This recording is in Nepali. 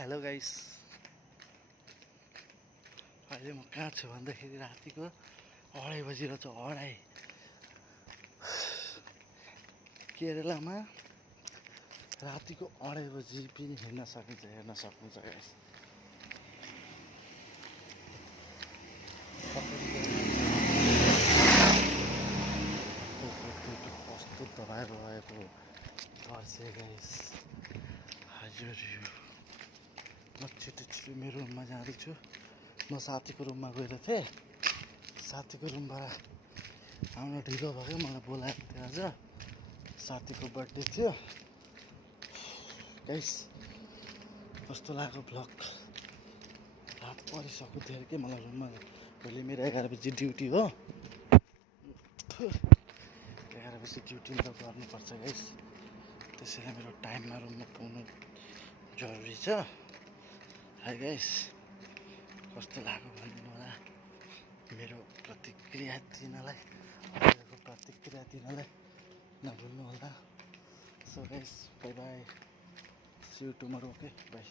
हेलो गाइस, अहिले म कहाँ छु भन्दाखेरि रातिको 2:30 बजिरहेछ। 2:30 केरलामा रातिको 2:30 बजी पनि हेर्न सक्नुहुन्छ गाइस। कस्तो दबाएको भएको गर्छ गाइस। हजुर म छिटो मेरो रुममा जाँदैछु। म साथीको रुममा गएर थिएँ। साथीको रुमबाट आउन ढिलो भयो, मलाई बोलाएको थियो। आज साथीको बर्थडे थियो गाइस। कस्तो लाग्यो भ्लग। रात परिसक्यो थियो कि मलाई रुममा। भोलि मेरो 11 बजी ड्युटी हो। 11 बजी ड्युटी त गर्नुपर्छ गाइस। त्यसैले मेरो टाइममा रुममा पुग्नु जरुरी छ है गाइस। कस्तो लाग्यो भनिदिनु होला। मेरो प्रतिक्रिया दिनलाई नभुल्नु होला। So guys, bye bye, see you tomorrow. Okay by.